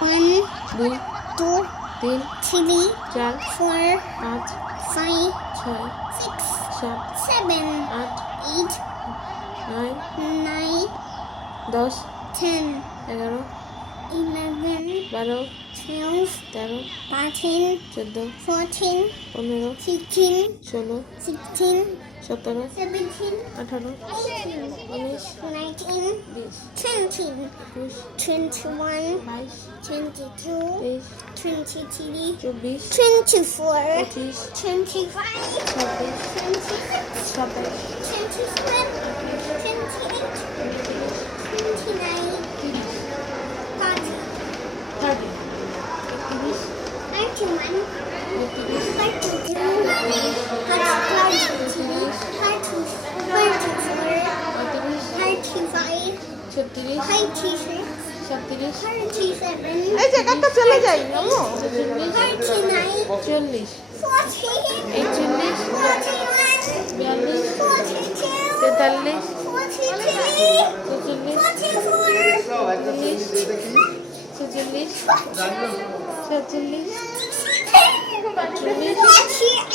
1, 2 2, 3 3, 4 4, 5 5, 6 6, 7 7, 8 8, 9 9, 10 10, 11 11, 12 12, 13 13, 14 14, 15 15, 16 16, 17 17, 18 18, 19 19, 20 20, 21 21, 22 22, 23 23, 24 24, 25 25, 26 26, 27 27, 28, 29, 30, 30 31, 32, 33, 34, 35, 36, 37, এই জায়গাটা চলে যাই আম্মু 39, 40 40, 41 42 43 44 46 47 48